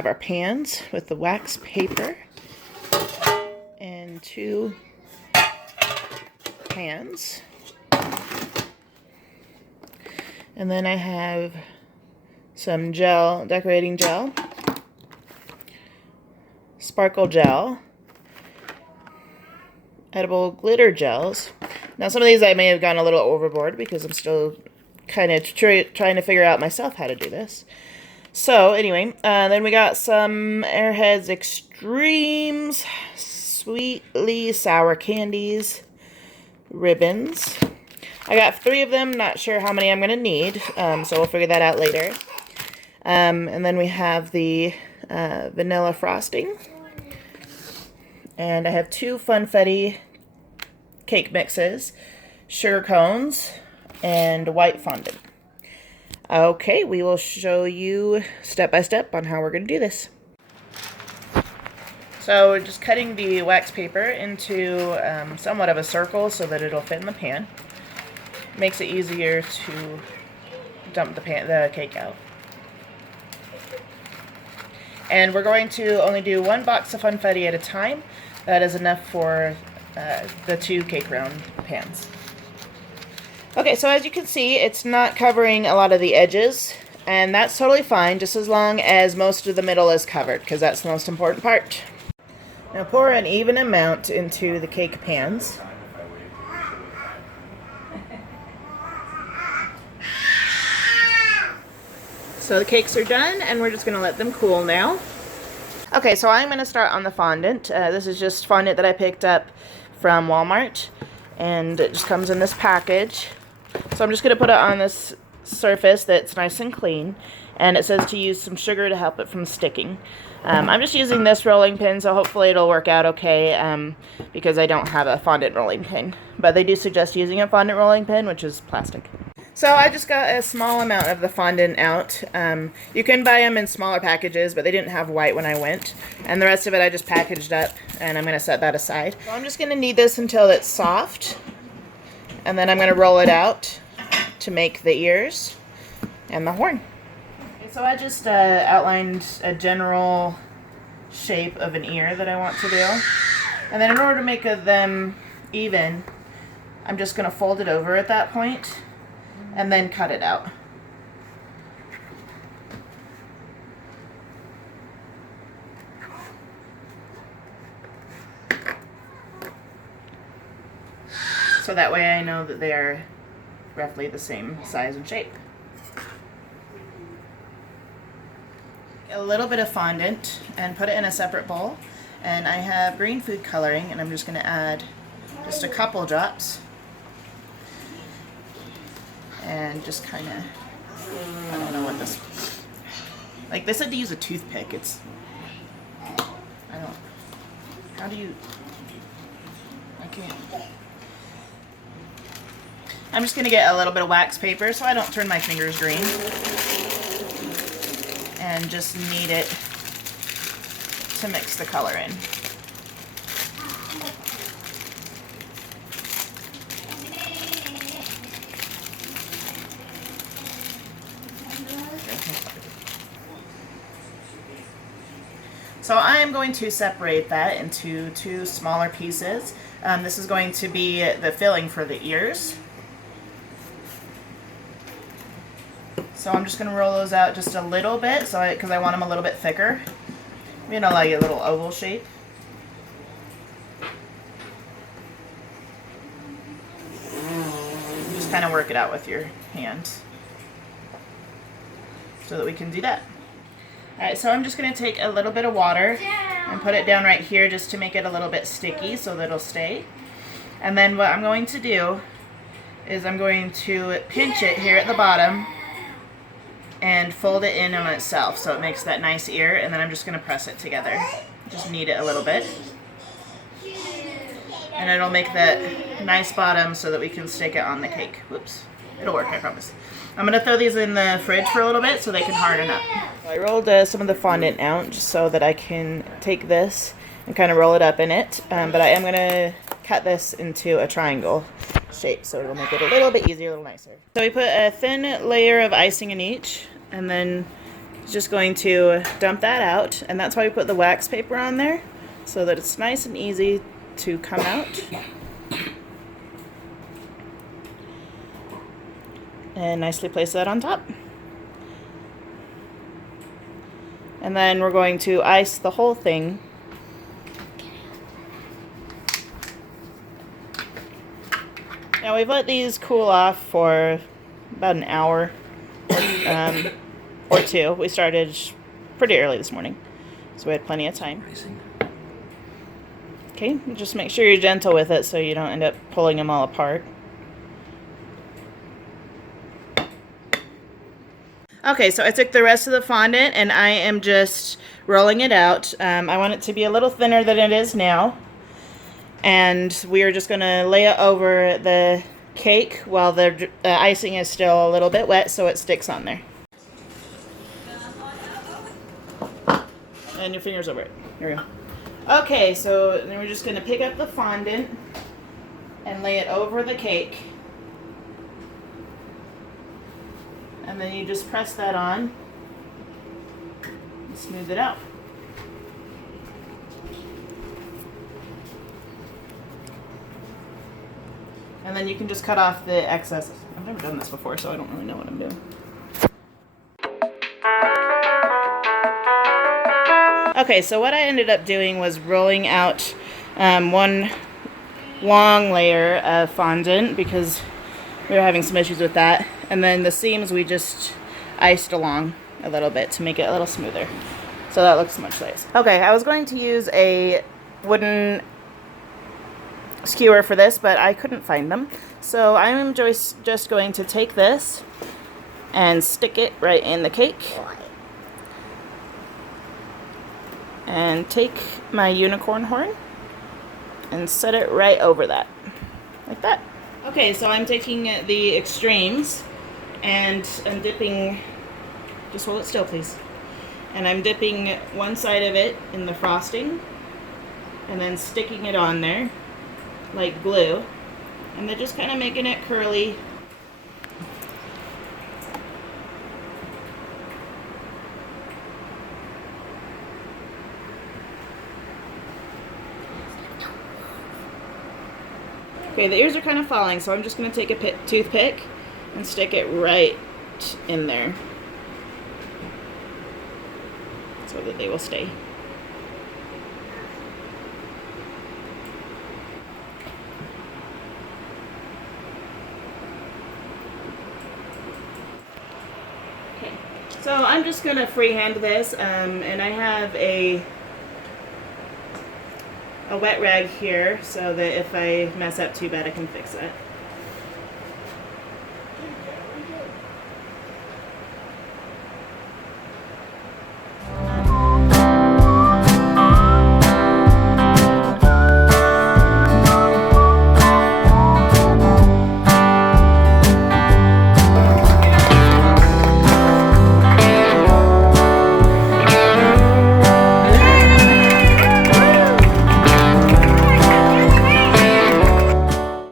have our pans with the wax paper and 2 pans. And then I have some gel, decorating gel, sparkle gel, edible glitter gels. Now some of these I may have gone a little overboard because I'm still kind of trying to figure out myself how to do this. So anyway, then we got some Airheads Extremes, sweetly sour candies, ribbons. I got 3 of them, not sure how many I'm going to need, so we'll figure that out later. And then we have the vanilla frosting. And I have 2 Funfetti cake mixes, sugar cones, and white fondant. Okay, we will show you step by step on how we're going to do this. So we're just cutting the wax paper into somewhat of a circle so that it'll fit in the pan. Makes it easier to dump the cake out. And we're going to only do 1 box of Funfetti at a time. That is enough for the 2 cake round pans. Okay, so as you can see, it's not covering a lot of the edges, and that's totally fine, just as long as most of the middle is covered, because that's the most important part. Now pour an even amount into the cake pans. So the cakes are done, and we're just going to let them cool now. Okay, so I'm going to start on the fondant. This is just fondant that I picked up from Walmart, and it just comes in this package. So I'm just going to put it on this surface that's nice and clean, and it says to use some sugar to help it from sticking. I'm just using this rolling pin, so hopefully it'll work out okay, because I don't have a fondant rolling pin. But they do suggest using a fondant rolling pin, which is plastic. So I just got a small amount of the fondant out. You can buy them in smaller packages, but they didn't have white when I went. And the rest of it I just packaged up, and I'm going to set that aside. So I'm just going to knead this until it's soft, and then I'm going to roll it out to make the ears and the horn. Okay, so I just outlined a general shape of an ear that I want to do. And then in order to make them even, I'm just going to fold it over at that point and then cut it out. So that way I know that they are roughly the same size and shape. A little bit of fondant and put it in a separate bowl. And I have green food coloring, and I'm just going to add just a couple drops. And just kind of, I don't know what this, like they said to use a toothpick. How do you, I can't. I'm just going to get a little bit of wax paper so I don't turn my fingers green. And just knead it to mix the color in. So I'm going to separate that into 2 smaller pieces. This is going to be the filling for the ears. So I'm just going to roll those out just a little bit, because I want them a little bit thicker. You know, like a little oval shape. Just kind of work it out with your hands so that we can do that. Alright, so I'm just going to take a little bit of water and put it down right here just to make it a little bit sticky so that it'll stay. And then what I'm going to do is I'm going to pinch it here at the bottom and fold it in on itself so it makes that nice ear, and then I'm just going to press it together. Just knead it a little bit. And it'll make that nice bottom so that we can stick it on the cake. Whoops. It'll work, I promise. I'm going to throw these in the fridge for a little bit so they can harden up. I rolled some of the fondant out just so that I can take this and kind of roll it up in it. But I am going to cut this into a triangle shape so it'll make it a little bit easier, a little nicer. So we put a thin layer of icing in each, and then Just going to dump that out, and that's why we put the wax paper on there, so that it's nice and easy to come out. And nicely place that on top. And then we're going to ice the whole thing. Now we've let these cool off for about an hour or two. We started pretty early this morning, so we had plenty of time. Okay, just make sure you're gentle with it so you don't end up pulling them all apart. Okay, so I took the rest of the fondant and I am just rolling it out. I want it to be a little thinner than it is now. And we are just going to lay it over the cake while the icing is still a little bit wet so it sticks on there. And your fingers over it. Here we go. Okay, so then we're just going to pick up the fondant and lay it over the cake. And then you just press that on and smooth it out. And then you can just cut off the excess. I've never done this before, so I don't really know what I'm doing. Okay, so what I ended up doing was rolling out one long layer of fondant because we were having some issues with that. And then the seams we just iced along a little bit to make it a little smoother. So that looks much nicer. Okay, I was going to use a wooden skewer for this, but I couldn't find them. So I'm just going to take this and stick it right in the cake. And take my unicorn horn and set it right over that. Like that. Okay, so I'm taking the extremes and I'm dipping, just hold it still please, and I'm dipping one side of it in the frosting and then sticking it on there like glue, and then just kind of making it curly. Okay, the ears are kind of falling, so I'm just going to take a toothpick and stick it right in there so that they will stay. Okay, so I'm just going to freehand this, and I have a wet rag here so that if I mess up too bad I can fix it.